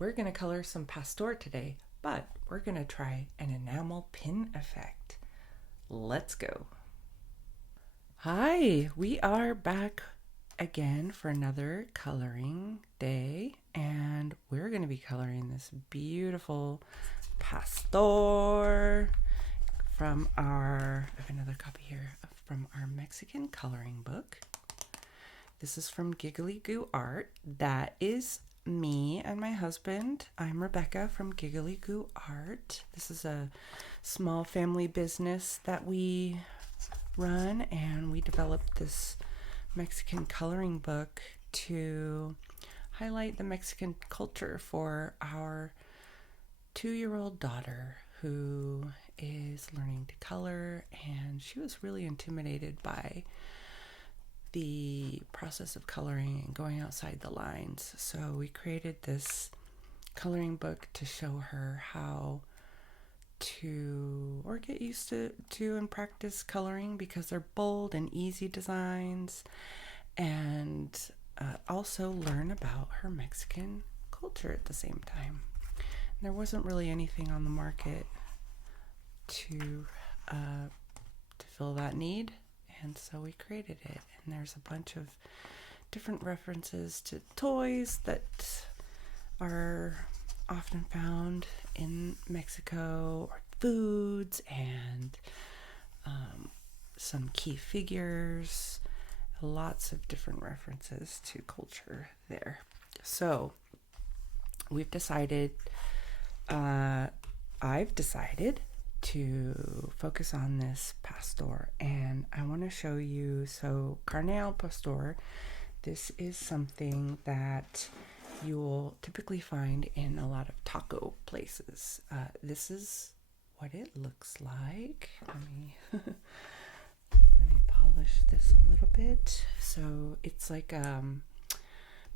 We're going to color some pastor today, but we're going to try an enamel pin effect. Let's go. Hi, we are back again for another coloring day, and we're going to be coloring this beautiful pastor from I have another copy here from our Mexican coloring book. This is from Giggly Goo Art. That is me and my husband. I'm Rebecca from Giggly Goo Art. This is a small family business that we run, and we developed this Mexican coloring book to highlight the Mexican culture for our 2-year-old daughter who is learning to color, and she was really intimidated by the process of coloring and going outside the lines. So we created this coloring book to show her how to get used to and practice coloring, because they're bold and easy designs, and also learn about her Mexican culture at the same time. And there wasn't really anything on the market to fill that need, and so we created it. And there's a bunch of different references to toys that are often found in Mexico, or foods, and some key figures. Lots of different references to culture there. So we've decided, I've decided to focus on this pastor, and I want to show you. So Carne al Pastor, this is something that you will typically find in a lot of taco places. This is what it looks like. Let me polish this a little bit. So it's like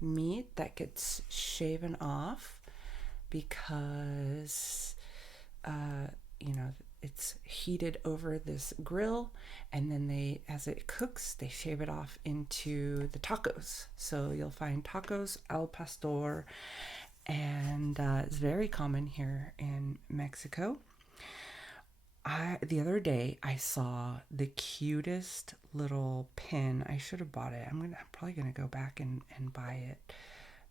meat that gets shaven off because it's heated over this grill, and then as it cooks, they shave it off into the tacos. So you'll find tacos al pastor, and it's very common here in Mexico. The other day I saw the cutest little pin. I should have bought it. I'm probably gonna go back and buy it,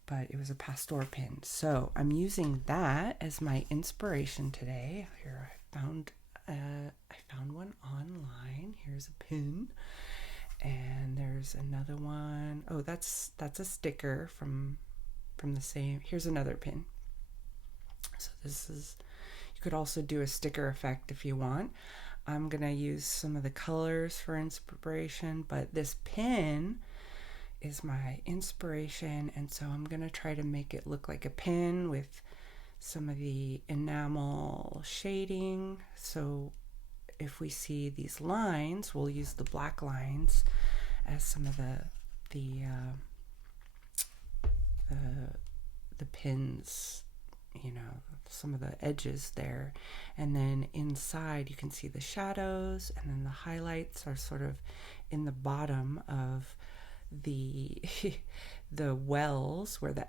but it was a pastor pin. So I'm using that as my inspiration today. Here I found one online. Here's a pin, and there's another one. Oh, that's a sticker from the same. Here's another pin. So you could also do a sticker effect if you want. I'm gonna use some of the colors for inspiration, but this pin is my inspiration, and so I'm gonna try to make it look like a pin with some of the enamel shading. So if we see these lines, we'll use the black lines as some of the pins, some of the edges there. And then inside you can see the shadows, and then the highlights are sort of in the bottom of the wells where the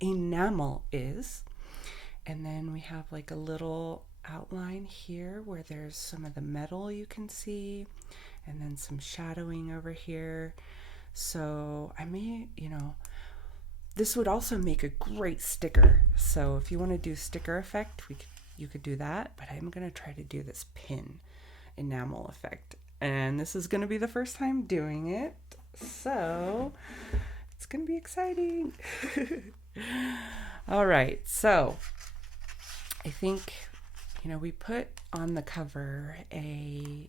enamel is. And then we have like a little outline here where there's some of the metal you can see, and then some shadowing over here. So I may, this would also make a great sticker. So if you want to do sticker effect, you could do that, but I'm going to try to do this pin enamel effect. And this is going to be the first time doing it, so it's going to be exciting. All right, so I think, we put on the cover an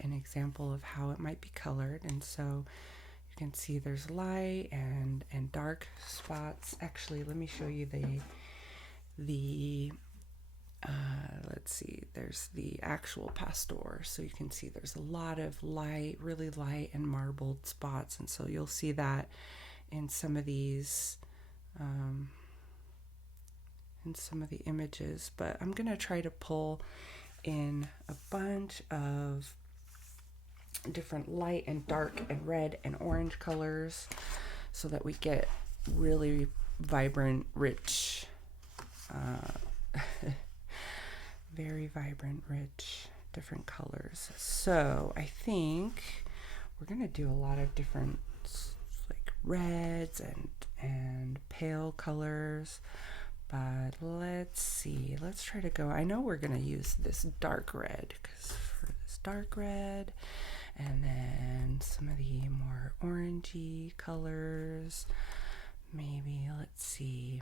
example of how it might be colored, and so you can see there's light and dark spots. Actually, let me show you let's see, there's the actual pastor. So you can see there's a lot of light, really light and marbled spots, and so you'll see that in some of these in some of the images. But I'm gonna try to pull in a bunch of different light and dark and red and orange colors so that we get really vibrant, rich, very vibrant, rich, different colors. So I think we're gonna do a lot of different like reds and pale colors. But let's see. Let's try to go. I know we're gonna use this dark red because for this dark red, and then some of the more orangey colors. Maybe let's see.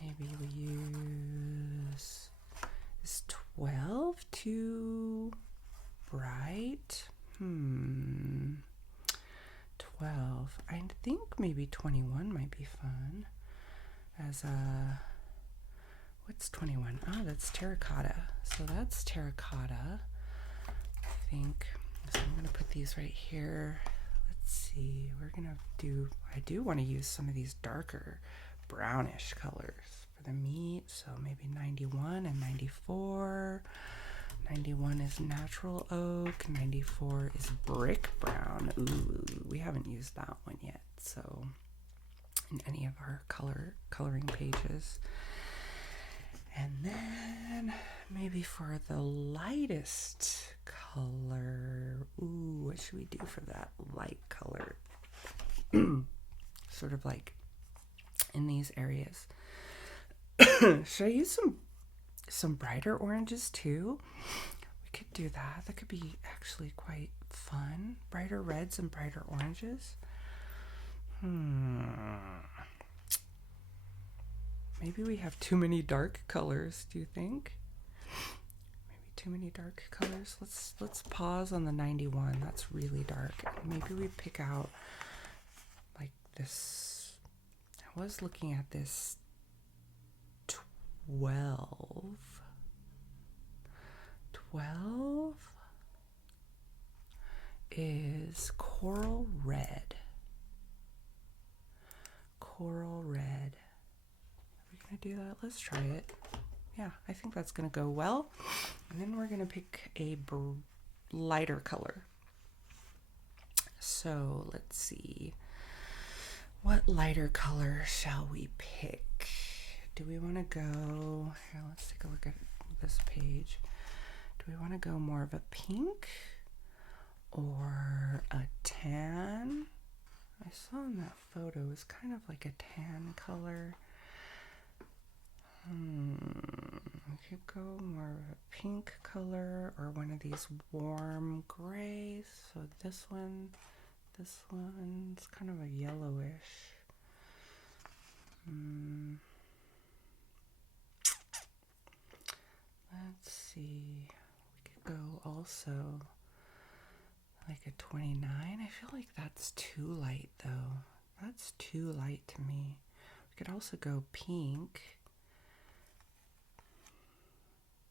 Maybe we use, is 12 too bright? 12. I think maybe 21 might be fun. As a, what's 21? Ah, that's terracotta. So that's terracotta, I think. So I'm going to put these right here. Let's see. We're going to do, I do want to use some of these darker brownish colors for the meat. So maybe 91 and 94. 91 is natural oak. 94 is brick brown. Ooh, we haven't used that one yet. So in any of our coloring pages. And then maybe for the lightest color, ooh, what should we do for that light color? Sort of like in these areas. Should I use some brighter oranges too? We could do that. That could be actually quite fun. Brighter reds and brighter oranges. Maybe we have too many dark colors, do you think? Maybe too many dark colors. Let's pause on the 91. That's really dark. Maybe we pick out like this. I was looking at this 12. 12 is coral red. Coral red. Are we gonna do that? Let's try it. Yeah, I think that's gonna go well. And then we're gonna pick a lighter color. So let's see. What lighter color shall we pick? Do we want to go here? Let's take a look at this page. Do we want to go more of a pink or a tan? I saw in that photo it was kind of like a tan color. We could go more of a pink color or one of these warm grays. So this one's kind of a yellowish. Let's see. We could go also like a 29. I feel like that's too light though. That's too light to me. We could also go pink.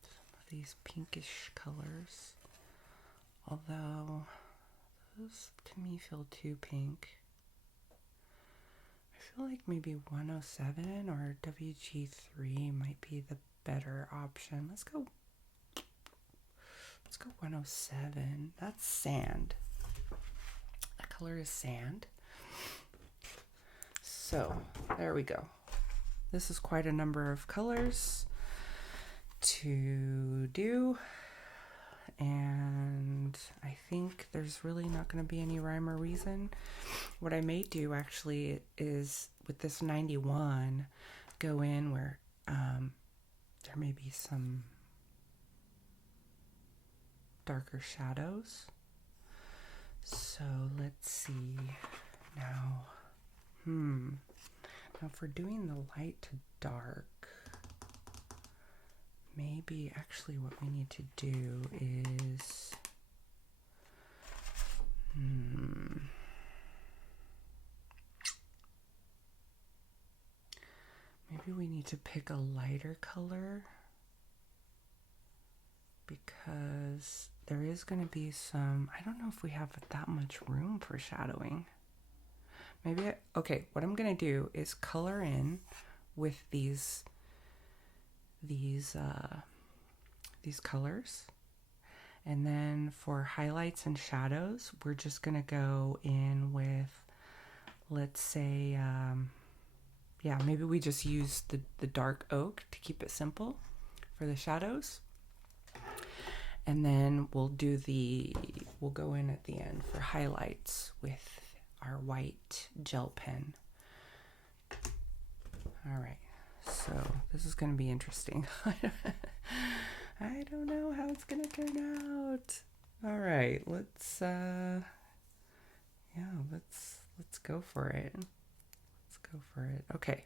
Some of these pinkish colors. Although those to me feel too pink. I feel like maybe 107 or WG3 might be the better option. Let's go 107. That's sand. That color is sand. So there we go. This is quite a number of colors to do. And I think there's really not going to be any rhyme or reason. What I may do actually is with this 91 go in where there may be some darker shadows. So let's see now. Now for doing the light to dark, maybe actually what we need to do is maybe we need to pick a lighter color because there is going to be some, I don't know if we have that much room for shadowing. Maybe, okay, what I'm going to do is color in with these colors. And then for highlights and shadows, we're just going to go in with, let's say, yeah, maybe we just use the dark oak to keep it simple for the shadows. And then we'll go in at the end for highlights with our white gel pen. All right, so this is going to be interesting. I don't know how it's going to turn out. All right, let's go for it. Let's go for it. Okay.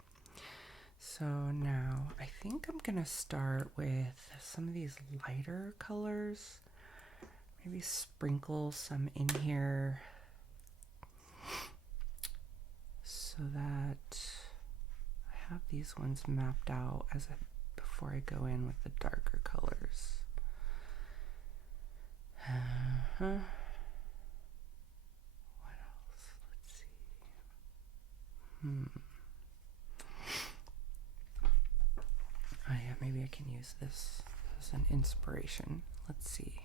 So now I think I'm going to start with some of these lighter colors. Maybe sprinkle some in here so that I have these ones mapped out before I go in with the darker colors. What else? Let's see. Oh yeah, maybe I can use this as an inspiration. Let's see.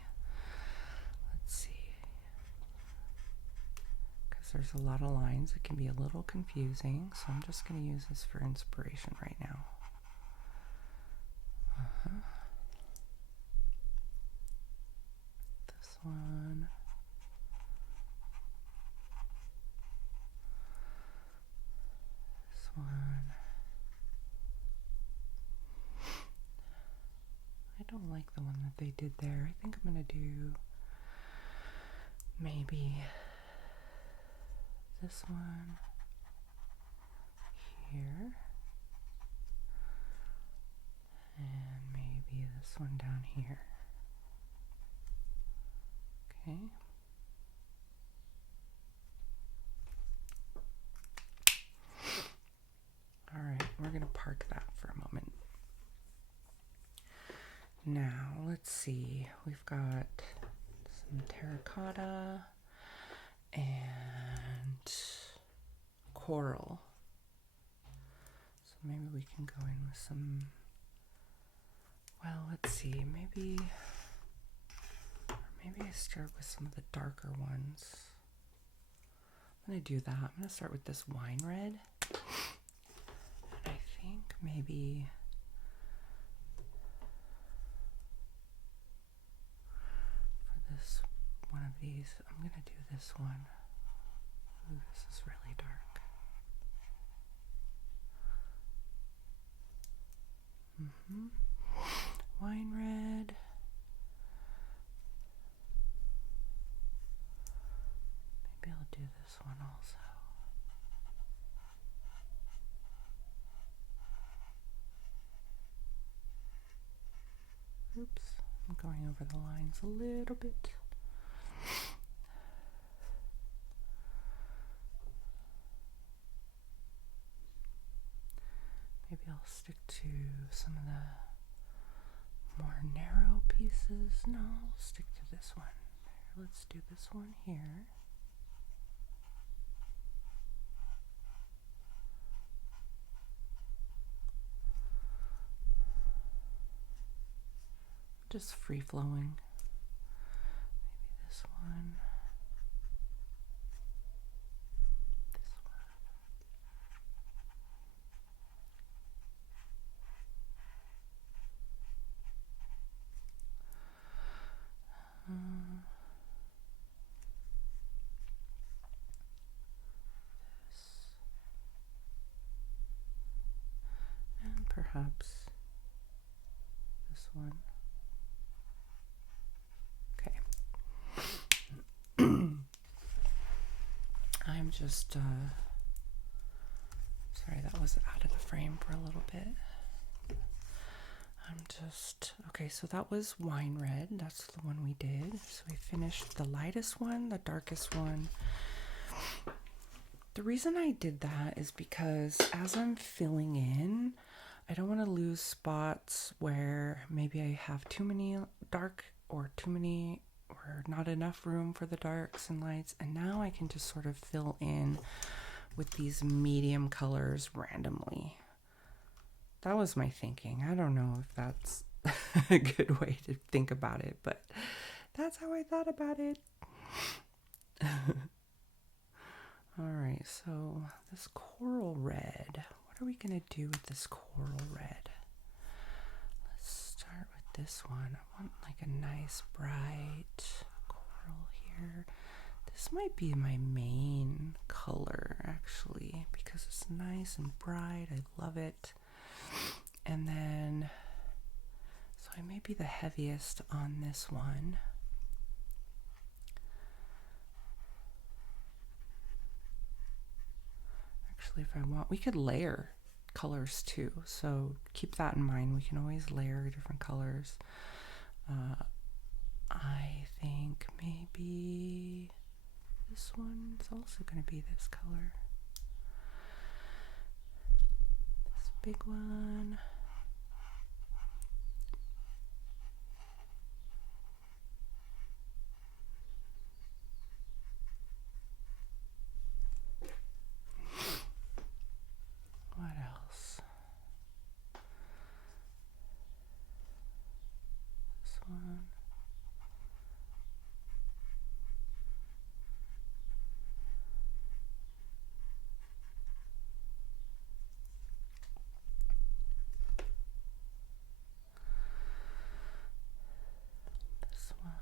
Because there's a lot of lines, it can be a little confusing, so I'm just going to use this for inspiration right now. This one. This one. I don't like the one that they did there. I think I'm going to do maybe this one here. And maybe this one down here. Okay. All right, we're going to park that for a moment. Now, let's see. We've got some terracotta and coral. So maybe we can go in with some, well, let's see. Maybe I start with some of the darker ones. I'm going to do that. I'm going to start with this wine red. And I think maybe for this one of these, I'm going to do this one. Ooh, this is really dark. Wine red. Maybe I'll do this one also. Oops, I'm going over the lines a little bit. Maybe I'll stick to some of the more narrow pieces. No, I'll stick to this one. Let's do this one here. Just free flowing. Maybe this one. This one. This. And perhaps this one. I'm just, sorry, that was out of the frame for a little bit. Okay, so that was wine red. That's the one we did. So we finished the lightest one, the darkest one. The reason I did that is because as I'm filling in, I don't want to lose spots where maybe I have too many dark or not enough room for the darks and lights, and now I can just sort of fill in with these medium colors randomly. That was my thinking. I don't know if that's a good way to think about it, but that's how I thought about it. All right, so this coral red, what what are we going to do with this coral red? Let's start with this one. I want like a nice bright coral here. This might be my main color actually because it's nice and bright. I love it. And then, so I may be the heaviest on this one. Actually, if I want, we could layer colors too. So keep that in mind. We can always layer different colors. I think maybe this one's also going to be this color. This big one. What else? This one. This one.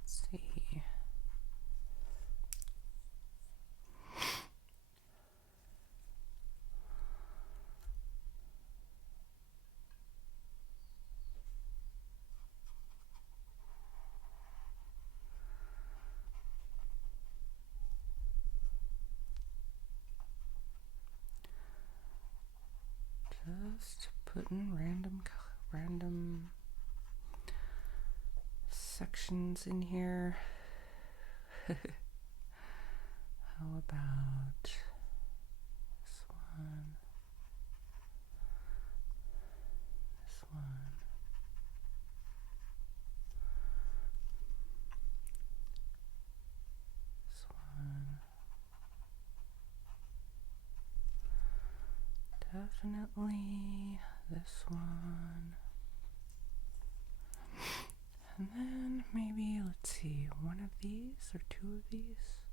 Let's see. Just putting random sections in here. How about this one? This one. This one. Definitely this one. And then maybe, let's see, one of these or two of these.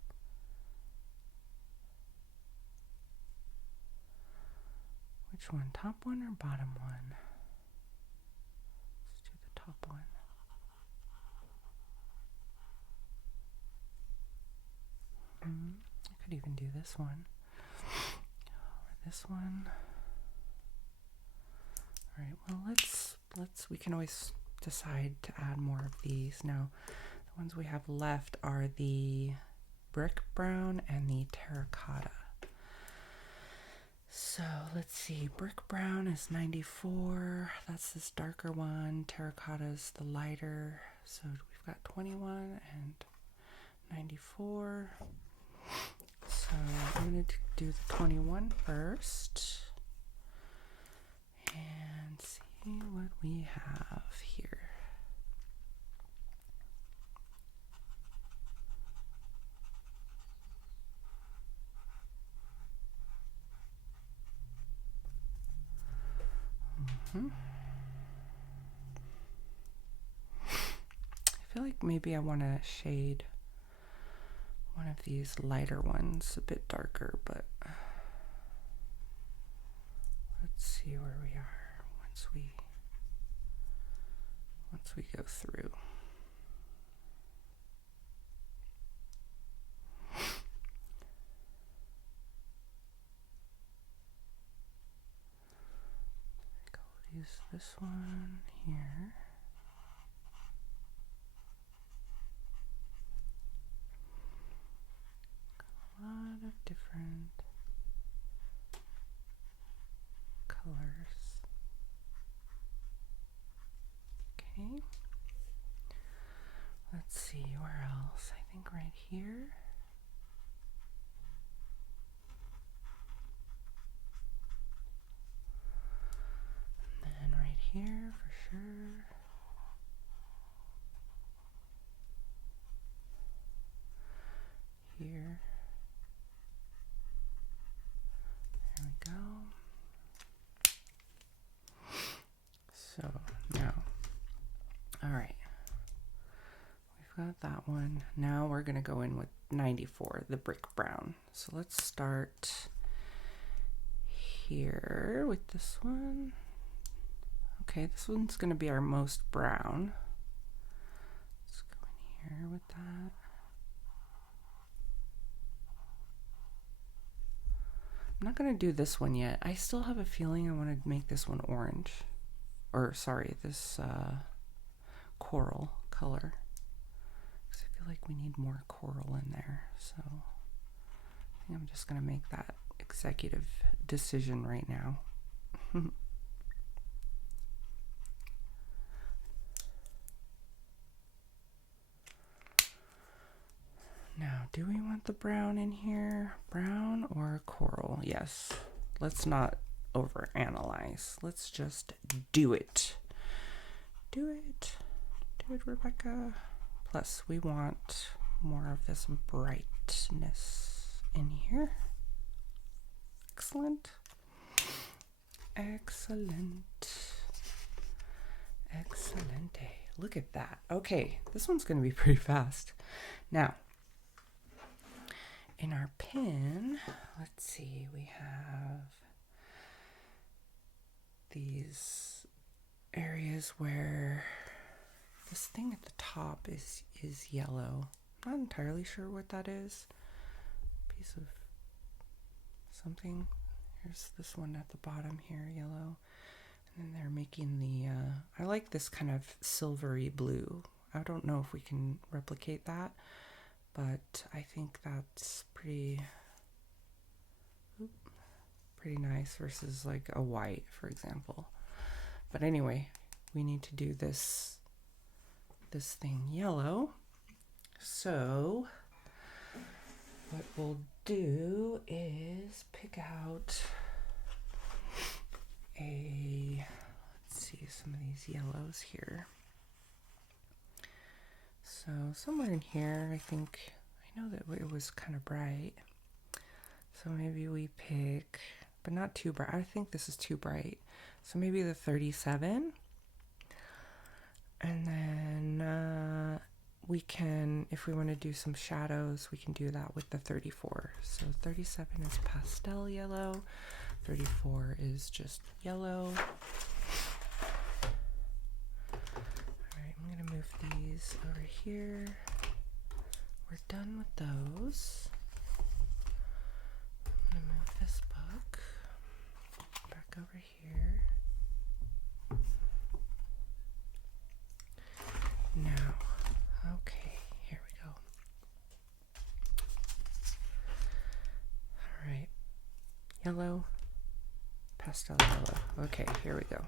Which one? Top one or bottom one? Let's do the top one. I could even do this one. Or this one. Alright, well we can always decide to add more of these. Now, the ones we have left are the brick brown and the terracotta. So let's see, brick brown is 94. That's this darker one. Terracotta is the lighter. So we've got 21 and 94. So I'm going to do the 21 first. And see what we have here. I feel like maybe I want to shade one of these lighter ones a bit darker, but let's see where we are once we go through. I'll use this one here. A lot of different colors. Okay. Let's see, where else? I think right here. And then right here for sure. Here. There we go. So now All right. We've got that one. Now we're going to go in with 94, the brick brown. So let's start here with this one. Okay, this one's going to be our most brown. Let's go in here with that. I'm not going to do this one yet. I still have a feeling I want to make this one orange. Or, sorry, this coral color. Because I feel like we need more coral in there. So I think I'm just going to make that executive decision right now. Now, do we want the brown in here? Brown or coral? Yes. Let's not overanalyze. Let's just do it. Do it. Do it, Rebecca. Plus, we want more of this brightness in here. Excellent. Excellent. Excellente. Look at that. Okay, this one's going to be pretty fast. Now, in our pin, let's see, we have these areas where this thing at the top is yellow. I'm not entirely sure what that is. Piece of something. Here's this one at the bottom here, yellow. And then they're making the, I like this kind of silvery blue. I don't know if we can replicate that, but I think that's pretty nice versus like a white, for example. But anyway, we need to do this thing yellow. So what we'll do is pick out let's see, some of these yellows here. So somewhere in here, I know that it was kind of bright. So maybe we pick, but not too bright. I think this is too bright. So maybe the 37. And then we can, if we want to do some shadows, we can do that with the 34. So 37 is pastel yellow. 34 is just yellow. Alright, I'm going to move these over here. We're done with those. I'm going to move this book back over here. Now, okay, here we go. Alright, yellow, pastel yellow. Okay, here we go.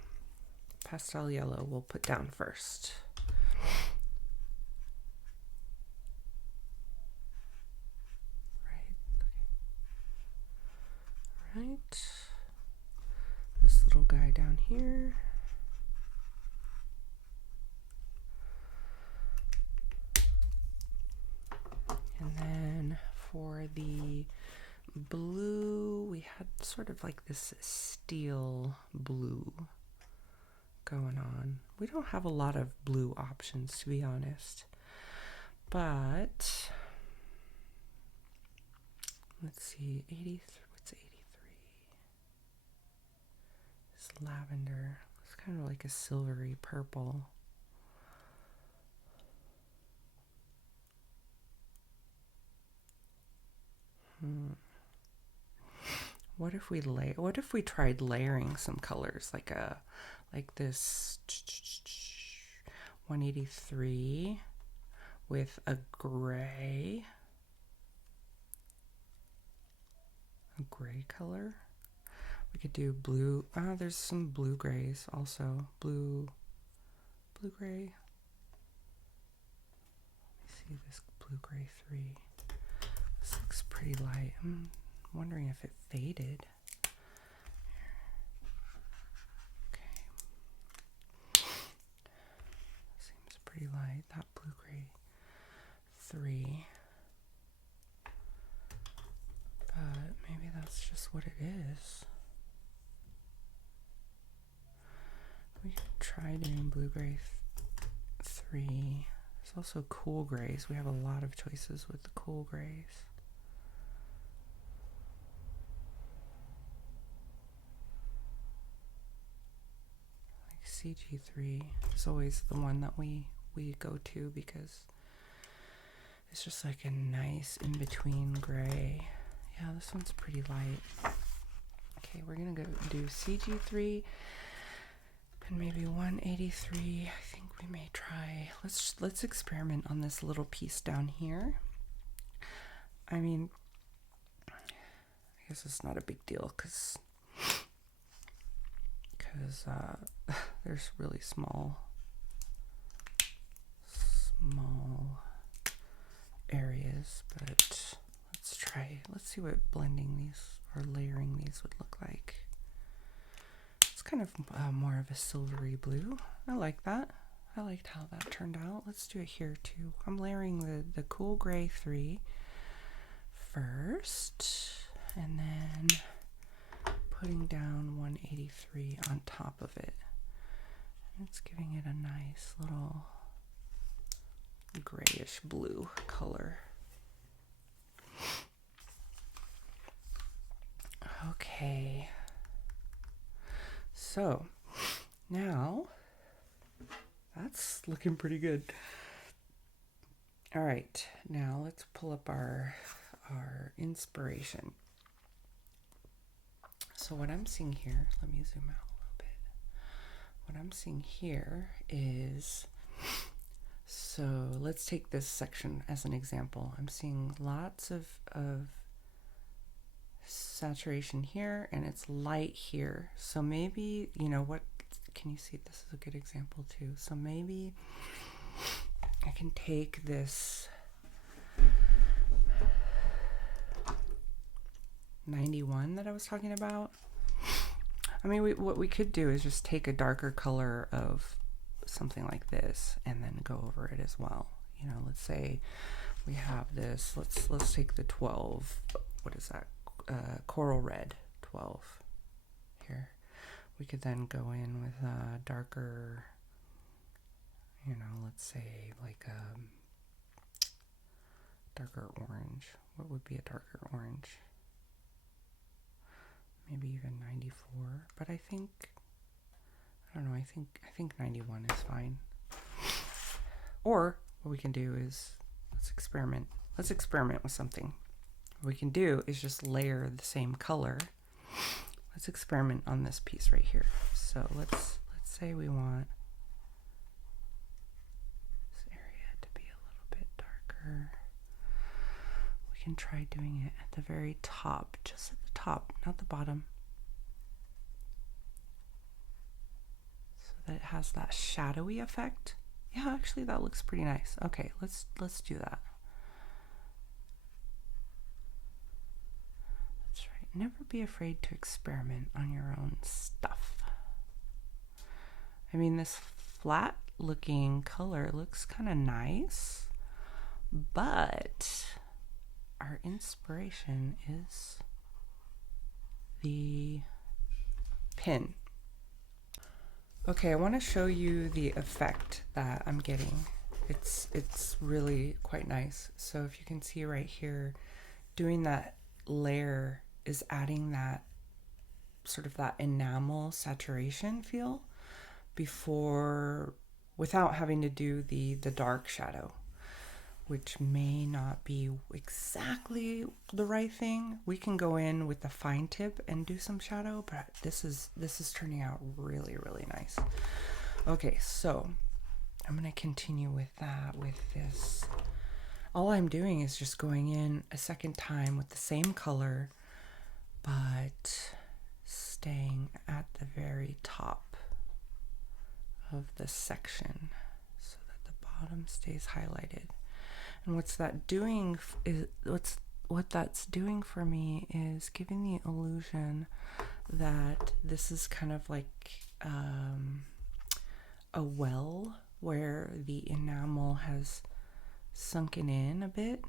Pastel yellow we'll put down first. Right. This little guy down here. And then for the blue, we had sort of like this steel blue going on. We don't have a lot of blue options, to be honest. But let's see, 83. What's 83? This lavender. It's kind of like a silvery purple. What if we tried layering some colors like this 183 with a gray color? We could do blue. There's some blue grays also. Blue gray. Let me see this blue gray 3. This looks pretty light. I'm wondering if it faded. Okay. Seems pretty light. That blue gray 3. But maybe that's just what it is. We could try doing blue gray CG3. There's also cool grays. We have a lot of choices with the cool grays. Like CG3 is always the one that we go to because it's just like a nice in-between gray. Yeah, this one's pretty light. Okay, we're gonna go do CG3 and maybe 183. I think we may try. Let's experiment on this little piece down here. I mean, I guess it's not a big deal because there's really small areas, but let's try. Let's see what blending these or layering these would look like. It's kind of more of a silvery blue. I like that. I liked how that turned out. Let's do it here too. I'm layering the cool gray 3 first, and then putting down 183 on top of it. And it's giving it a nice little grayish blue color. Okay. So now that's looking pretty good. All right, now let's pull up our inspiration. So what I'm seeing here, let me zoom out a little bit. What I'm seeing here is, so let's take this section as an example. I'm seeing lots of saturation here, and it's light here. So maybe, you know what, can you see, this is a good example too. So maybe I can take this 91 that I was talking about. I mean, what we could do is just take a darker color of something like this and then go over it as well. You know, let's say we have this, let's take the 12, what is that? Coral red 12 here. We could then go in with a darker, you know, let's say like a darker orange. What would be a darker orange? Maybe even 94, but I think, I don't know, I think 91 is fine. Or what we can do is, let's experiment with something. What we can do is just layer the same color. Let's experiment on this piece right here. So let's say we want this area to be a little bit darker. We can try doing it at the very top, just at the top, not the bottom. So that it has that shadowy effect. Yeah, actually that looks pretty nice. Okay, let's do that. Never be afraid to experiment on your own stuff. I mean, this flat looking color looks kind of nice, but our inspiration is the pin. Okay, I want to show you the effect that I'm getting. It's really quite nice. So if you can see right here, doing that layer is adding that sort of that enamel saturation feel without having to do the dark shadow, which may not be exactly the right thing. We can go in with the fine tip and do some shadow, but this is turning out really, really nice. Okay, so I'm gonna continue with that with this. All I'm doing is just going in a second time with the same color, but staying at the very top of the section so that the bottom stays highlighted. And what that's doing for me is giving the illusion that this is kind of like a well where the enamel has sunken in a bit,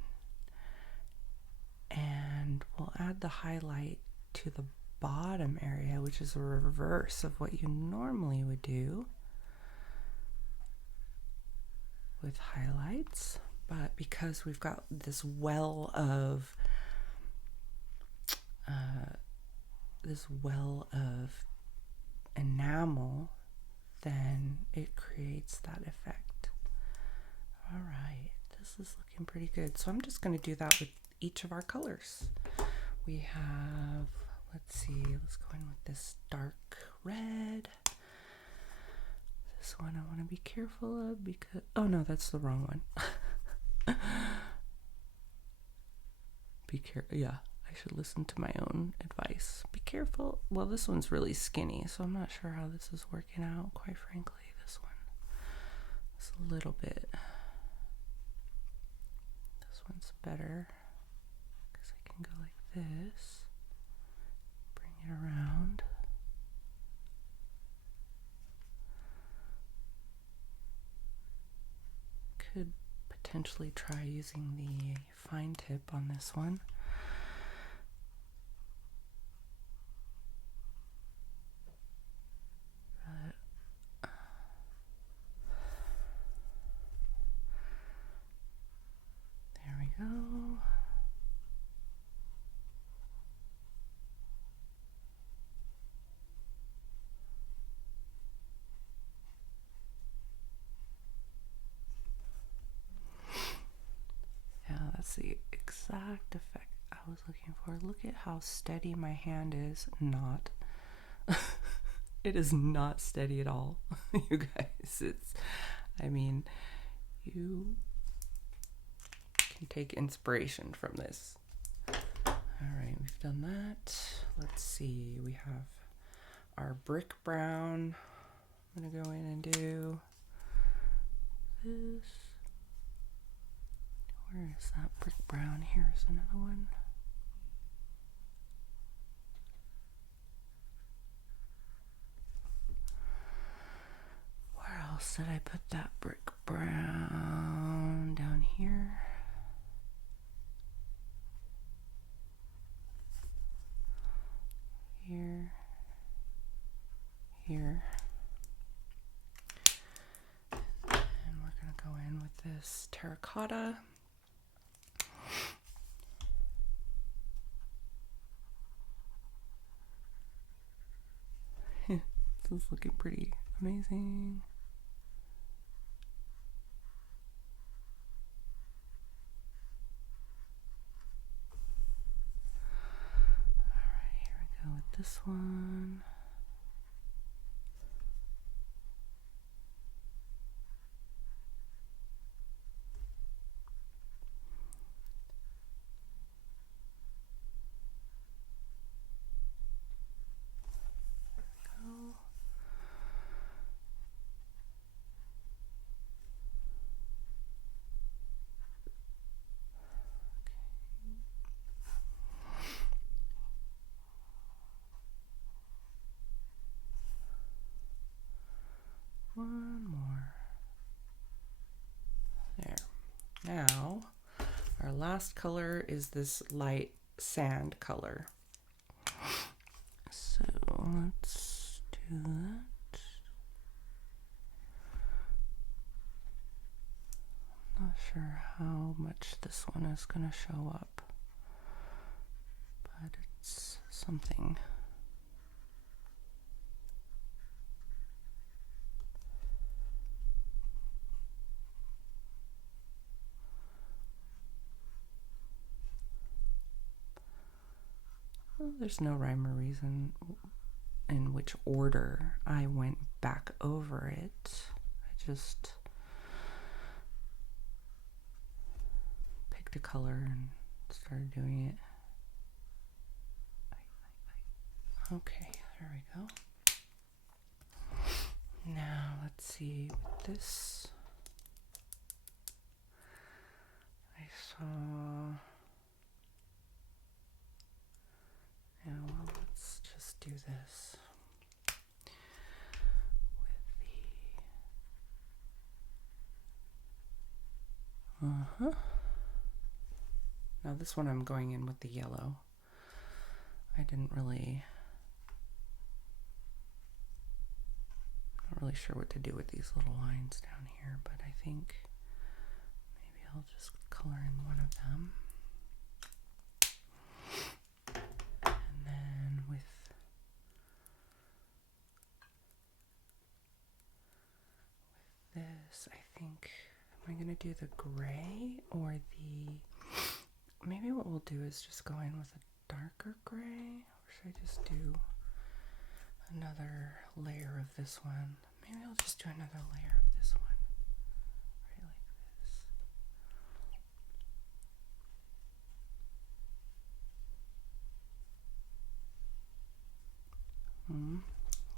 and we'll add the highlight to the bottom area, which is a reverse of what you normally would do. with highlights, but because we've got this well of enamel, then it creates that effect. All right, this is looking pretty good. So I'm just going to do that with each of our colors. We have, let's see, let's go in with this dark red. This one I want to be careful of because, oh no, that's the wrong one. Be careful, yeah, I should listen to my own advice. Be careful. Well, this one's really skinny, so I'm not sure how this is working out, quite frankly. This one is a little bit, this one's better because I can go like this, bring it around. Could potentially try using the fine tip on this one. But there we go. Yeah, that's the exact effect I was looking for. Look at how steady my hand is. Not. It is not steady at all, you guys. It's, I mean, you can take inspiration from this. All right, we've done that. Let's see, we have our brick brown. I'm gonna go in and do this. Where is that brick brown? Here's another one. Where else did I put that brick brown? Down here. Here. Here. And we're going to go in with this terracotta. This is looking pretty amazing. Alright, here we go with this one. One more. There. Now, our last color is this light sand color. So let's do that. I'm not sure how much this one is going to show up, but it's something. Well, there's no rhyme or reason in which order I went back over it. I just picked a color and started doing it. Okay, there we go. Now let's see with this. I saw. Yeah, well, let's just do this with the. Now this one I'm going in with the yellow. I didn't really. Not really sure what to do with these little lines down here, but I think I'll just color in one of them. And then with this, I think, am I going to do the gray or maybe what we'll do is just go in with a darker gray, or should I just do another layer of this one? Maybe I'll just do another layer of this one, right like this.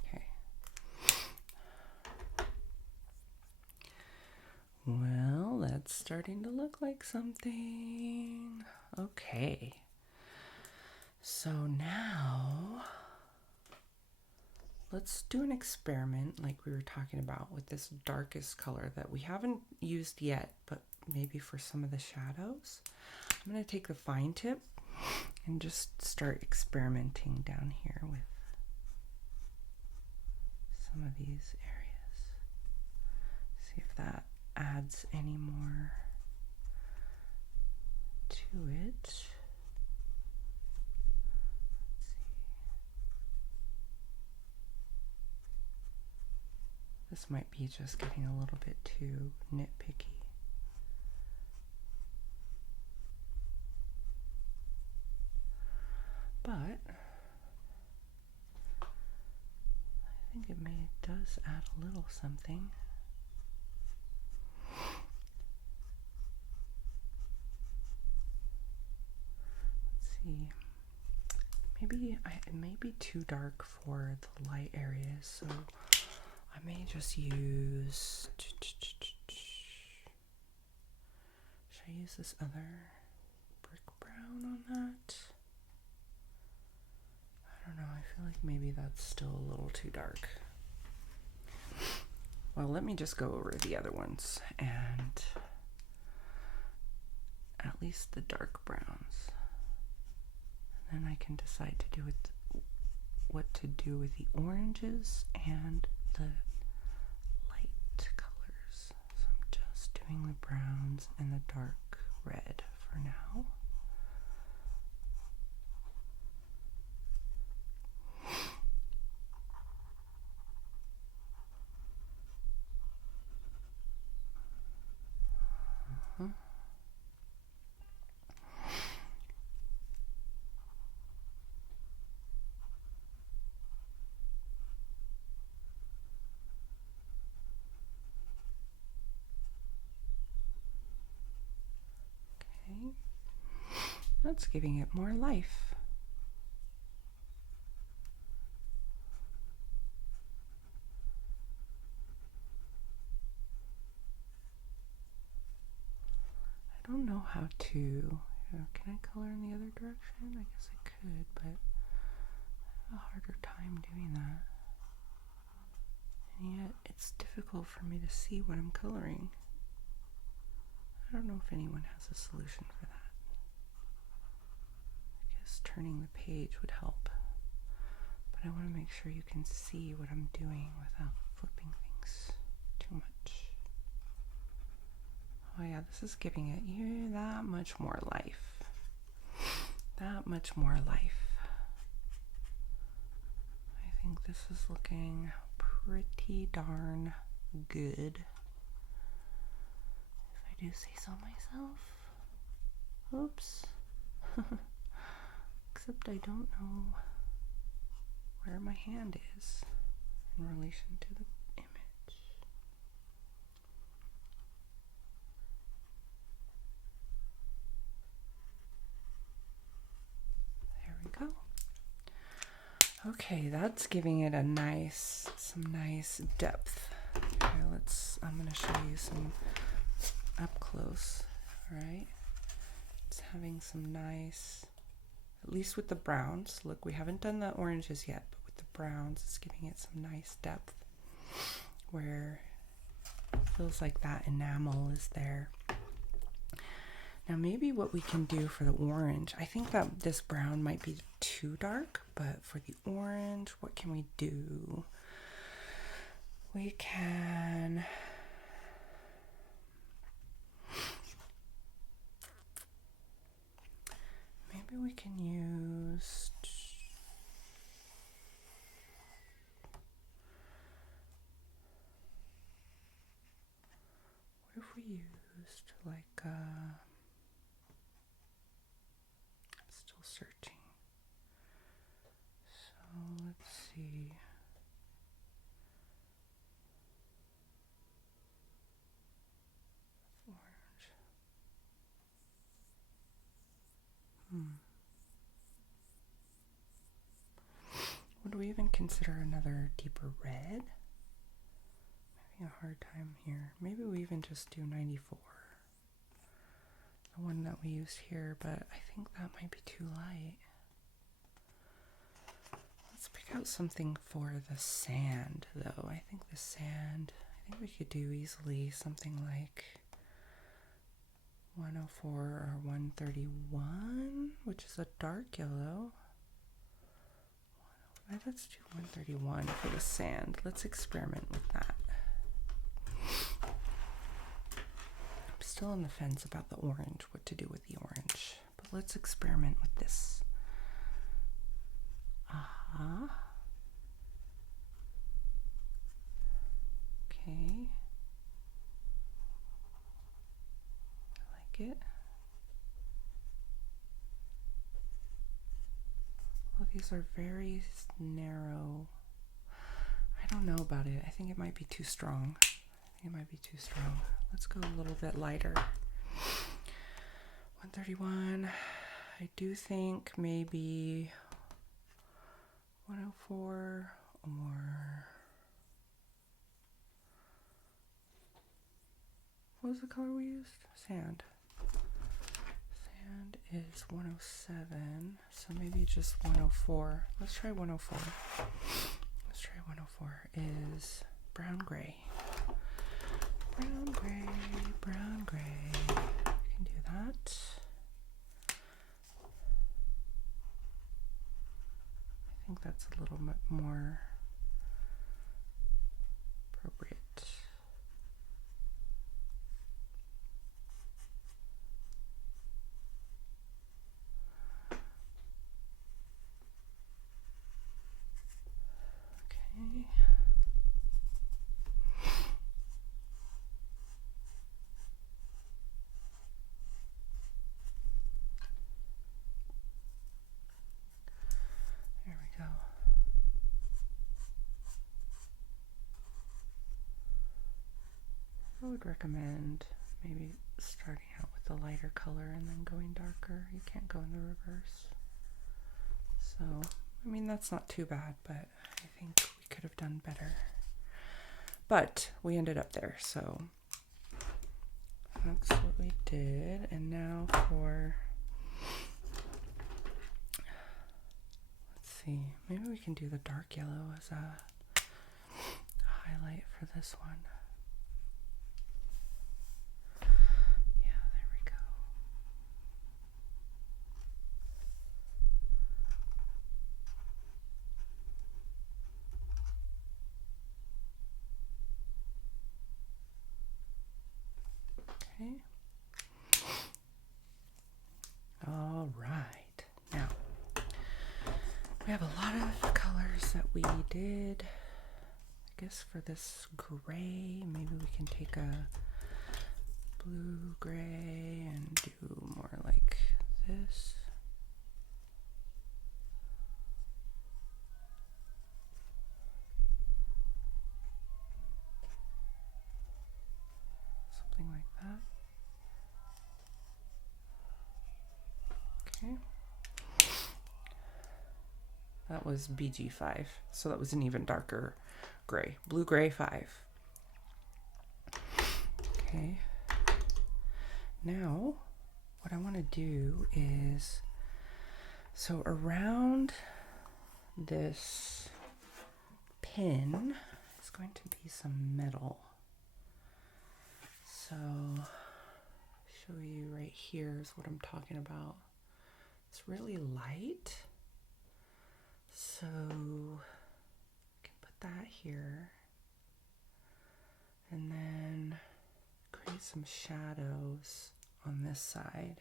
Okay. Well, that's starting to look like something. Okay. So now let's do an experiment like we were talking about with this darkest color that we haven't used yet, but maybe for some of the shadows. I'm going to take the fine tip and just start experimenting down here with some of these areas. See if that adds any more to it. Let's see. This might be just getting a little bit too nitpicky. But I think it does add a little something. Let's see. Maybe it may be too dark for the light areas, so I may just use. Should I use this other brick brown on that? I don't know. I feel like maybe that's still a little too dark. Well, let me just go over the other ones and at least the dark browns. And then I can decide to do what to do with the oranges and the light colors. So I'm just doing the browns and the dark red for now. That's giving it more life. I don't know how to. Can I color in the other direction? I guess I could, but I have a harder time doing that. And yet it's difficult for me to see what I'm coloring. I don't know if anyone has a solution for that. I guess turning the page would help. But I want to make sure you can see what I'm doing without flipping things too much. Oh yeah, this is giving it that much more life. That much more life. I think this is looking pretty darn good. If I do say so myself. Oops. Except I don't know where my hand is in relation to the image. There we go. Okay, that's giving it some nice depth. Okay, I'm going to show you some up close, all right? It's having some nice, at least with the browns. Look, we haven't done the oranges yet, but with the browns, it's giving it some nice depth where it feels like that enamel is there. Now maybe what we can do for the orange, I think that this brown might be too dark, but for the orange, what can we do? We can if we used like, I'm still searching. So let's see. Orange. Would we even consider another deeper red? I'm having a hard time here. Maybe we even just do 94. The one that we used here, but I think that might be too light. Let's pick out something for the sand, though. I think the sand, I think we could do easily something like 104 or 131, which is a dark yellow. Let's do 131 for the sand. Let's experiment with that. I'm still on the fence about the orange, what to do with the orange. But let's experiment with this. Okay. I like it. Well, these are very narrow. I don't know about it. I think it might be too strong. Let's go a little bit lighter. 131. I do think maybe 104 or... What was the color we used? Sand. Sand is 107, so maybe just 104. Let's try 104. 104 is brown gray. Brown gray. We can do that. I think that's a little bit more appropriate. Okay. There we go. I would recommend maybe starting out with the lighter color and then going darker. You can't go in the reverse. So, I mean, that's not too bad, but I think we could have done better. But we ended up there, so that's what we did. And now for, let's see, maybe we can do the dark yellow as a highlight for this one. Yeah, there we go. Okay. All right. Now, we have a lot of colors that we did. I guess for this gray, maybe we can take a blue gray and do more like this. Something like that. Okay. That was BG5, so that was an even darker gray. Blue gray 5. Okay. Now, what I want to do is, so around this pin is going to be some metal. So, show you right here is what I'm talking about. It's really light. So, I can put that here. And then create some shadows on this side.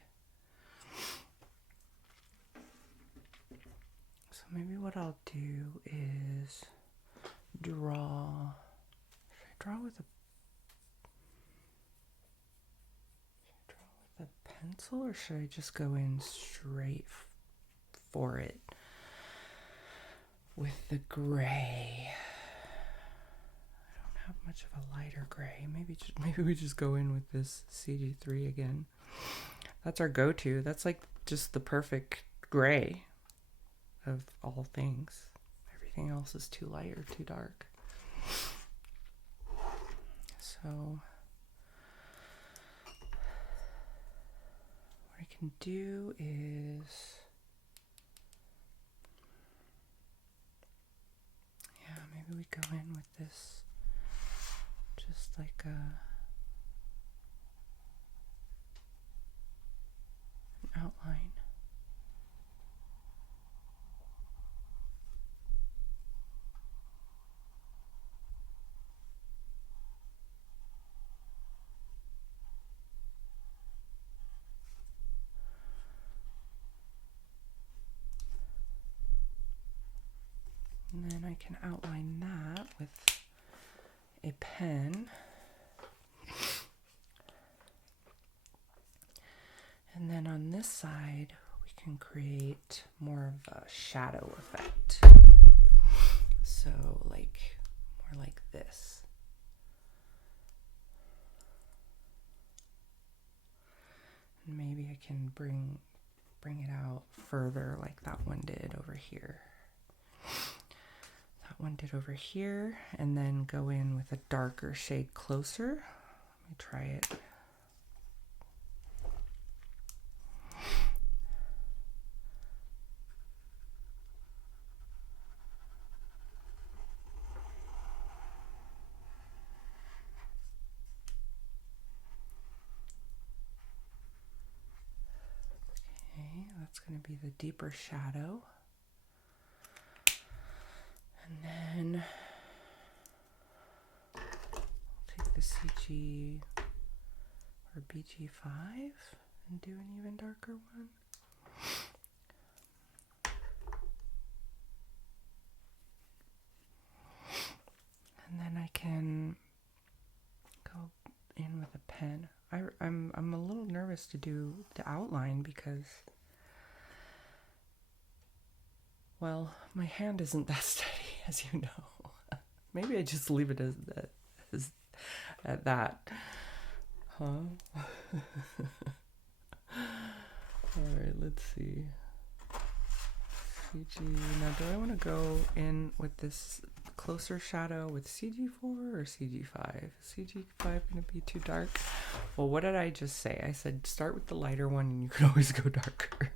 So maybe what I'll do is draw. Should I draw with a... pencil, or should I just go in straight for it with the gray? I don't have much of a lighter gray. Maybe we just go in with this CG3 again. That's our go-to. That's like just the perfect gray of all things. Everything else is too light or too dark. So what I can do is, yeah, maybe we go in with this, just like an outline. And then I can outline that with a pen. And then on this side, we can create more of a shadow effect. So like, more like this. And maybe I can bring it out further like that one did over here. One did over here, and then go in with a darker shade closer. Let me try it. Okay, that's going to be the deeper shadow. And then I'll take the CG or BG5 and do an even darker one. And then I can go in with a pen. I'm a little nervous to do the outline because, well, my hand isn't that steady, as you know. Maybe I just leave it as at that. Huh? Alright, let's see. CG. Now, do I want to go in with this closer shadow with CG4 or CG5? Is CG5 going to be too dark? Well, what did I just say? I said start with the lighter one and you can always go darker.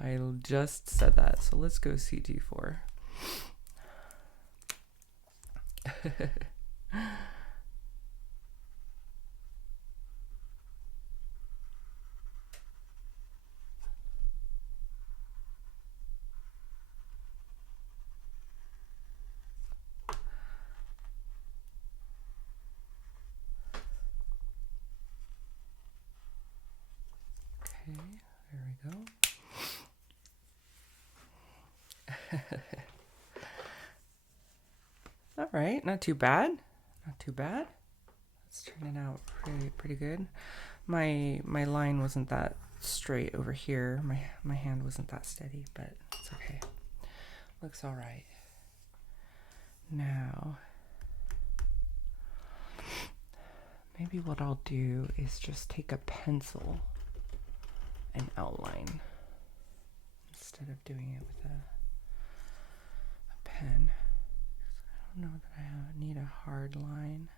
I just said that, so let's go CG4. Okay, there we go. All right, not too bad. Not too bad. It's turning out pretty good. My line wasn't that straight over here. My hand wasn't that steady, but it's okay. Looks all right. Now, maybe what I'll do is just take a pencil and outline instead of doing it with a pen. I don't know that I need a hard line.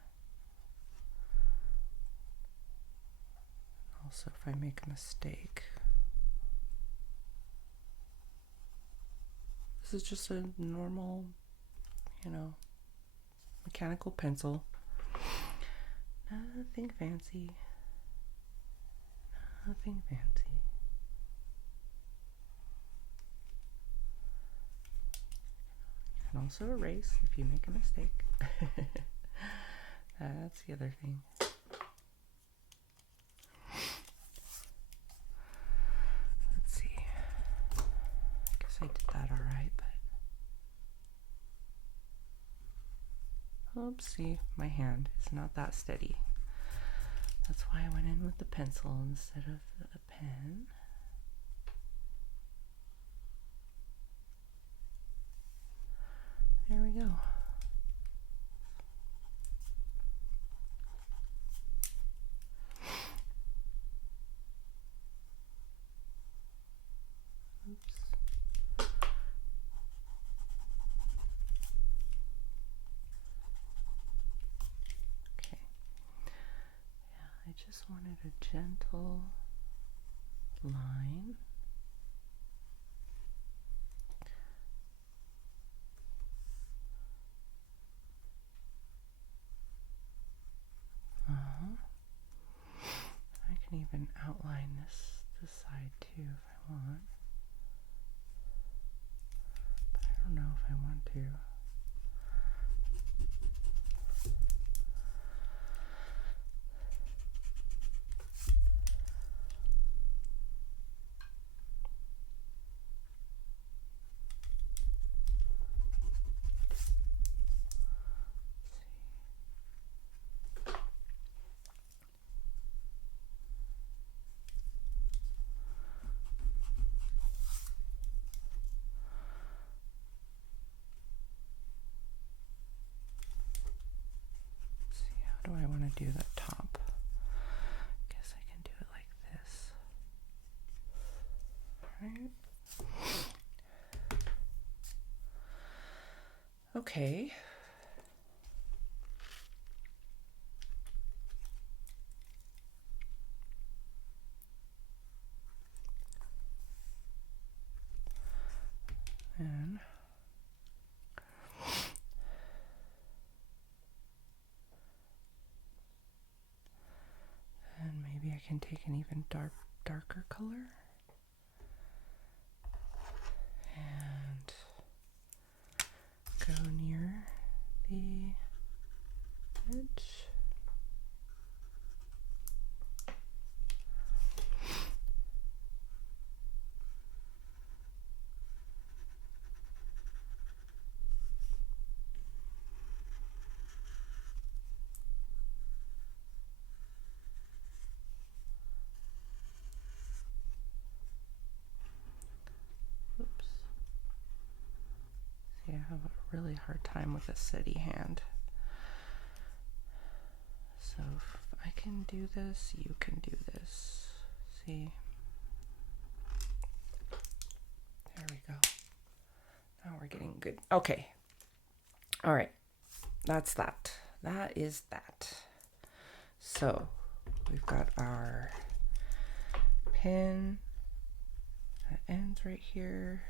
Also, if I make a mistake, this is just a normal, mechanical pencil. Nothing fancy. Nothing fancy. You can also erase if you make a mistake. That's the other thing. Let's see. I guess I did that all right, but oopsie, my hand is not that steady. That's why I went in with the pencil instead of the pen. There we go. Oops. Okay. Yeah, I just wanted a gentle line. I can even outline this side too if I want. But I don't know if I want to. How do I want to do the top? Guess I can do it like this. Alright. Okay. And maybe I can take an even darker color and go near the edge. Oops. See, I have a really hard time with a steady hand. So if I can do this, you can do this. See? There we go. Now we're getting good. Okay. All right. That's that. That is that. So we've got our pin that ends right here.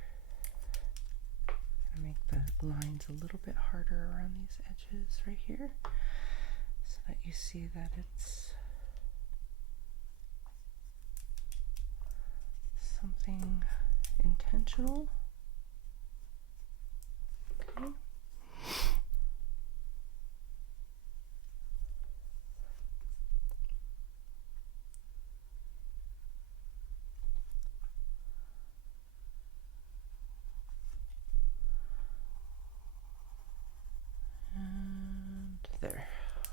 Gonna make the lines a little bit harder around these edges right here so that you see that it's something intentional. Okay. And there.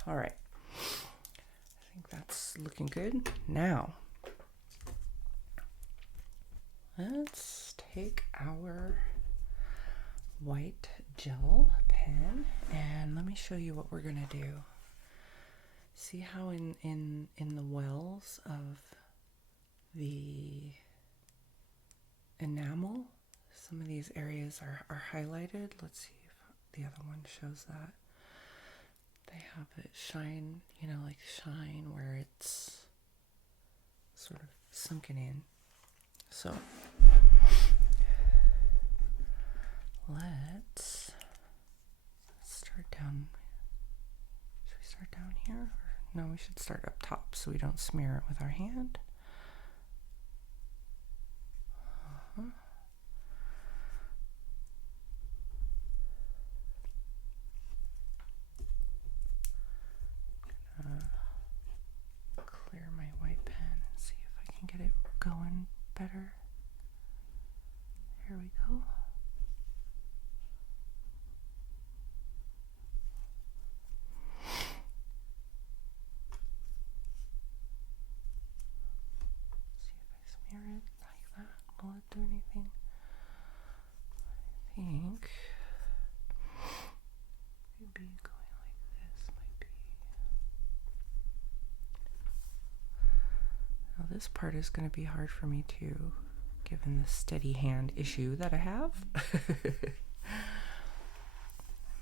All right. I think that's looking good. Now, let's take our white gel pen and let me show you what we're gonna do. See how in the wells of the enamel, some of these areas are highlighted. Let's see if the other one shows that. They have it shine, you know, like shine where it's sort of sunken in. So let's start down. Should we start down here? Or no, we should start up top so we don't smear it with our hand. Clear my white pen and see if I can get it going better. Here we go. this part is going to be hard for me to, given the steady hand issue that I have. Let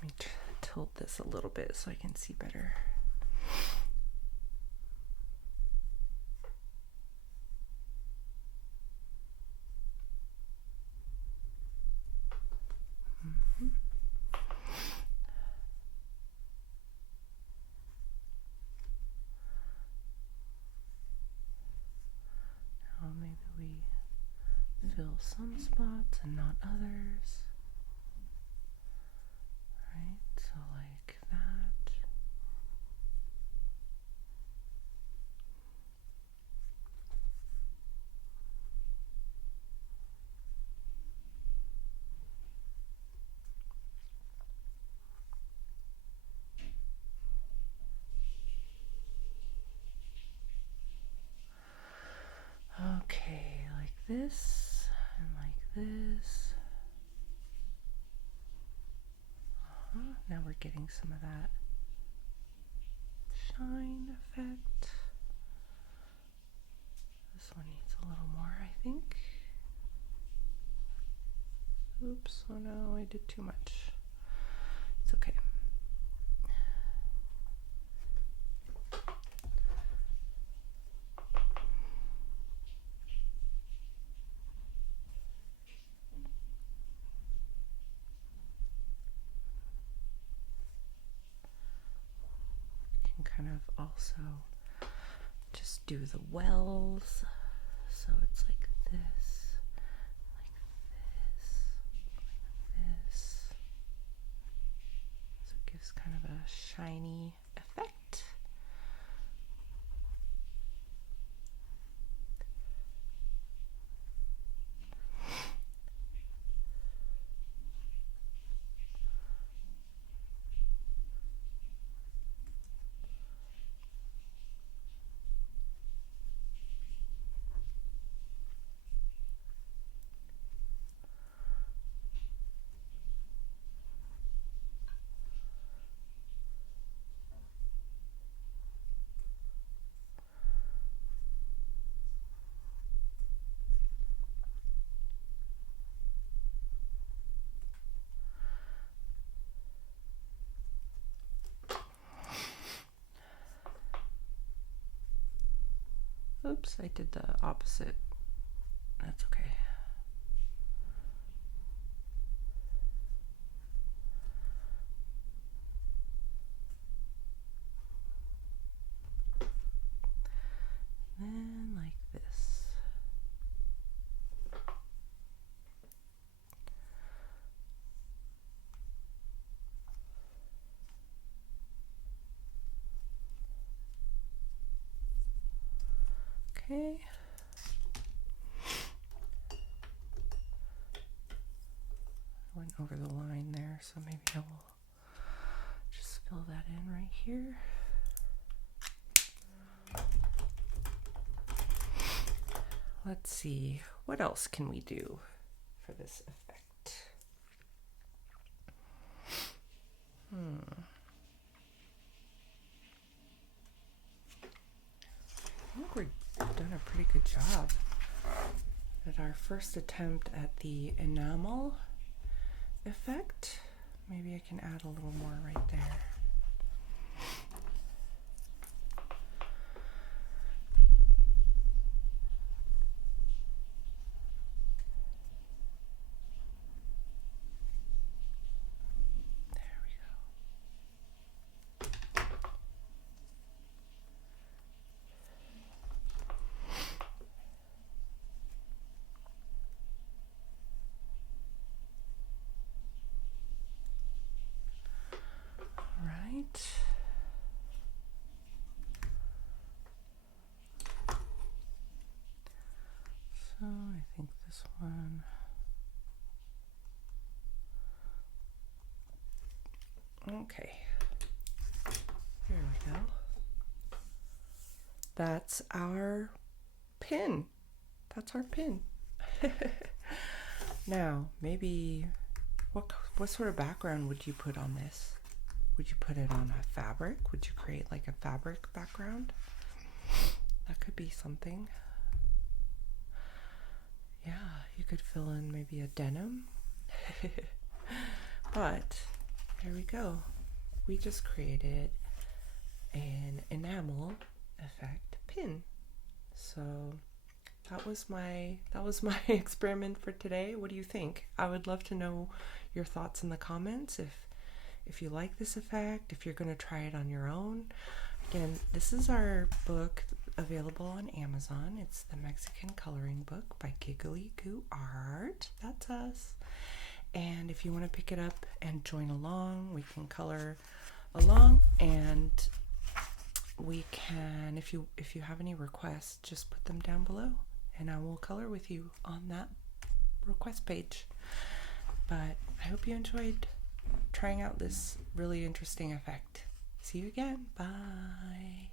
me tilt this a little bit so I can see better. Maybe we fill some spots and not others. Right, so like that. Okay, like this and like this. Now we're getting some of that shine effect. This one needs a little more, I think. Oops, oh no, I did too much. It's okay. Kind of also just do the wells, so it's like this, like this, like this, so it gives kind of a shiny effect. Oops, I did the opposite. That's okay. Then like this. Okay. Went over the line there, so maybe I will just fill that in right here. Let's see, what else can we do for this effect? I think we've done a pretty good job at our first attempt at the enamel effect. Maybe I can add a little more right there. So I think this one. Okay. There we go. That's our pin. That's our pin. Now, maybe what sort of background would you put on this? Would you put it on a fabric? Would you create like a fabric background? That could be something. Yeah, you could fill in maybe a denim. But there we go. We just created an enamel effect pin. So that was my experiment for today. What do you think? I would love to know your thoughts in the comments if you like this effect, if you're going to try it on your own. Again, this is our book available on Amazon. It's the Mexican Coloring Book by Giggly Goo Art. That's us. And if you want to pick it up and join along, we can color along, and we can, if you have any requests, just put them down below and I will color with you on that request page. But I hope you enjoyed trying out this really interesting effect. See you again. Bye.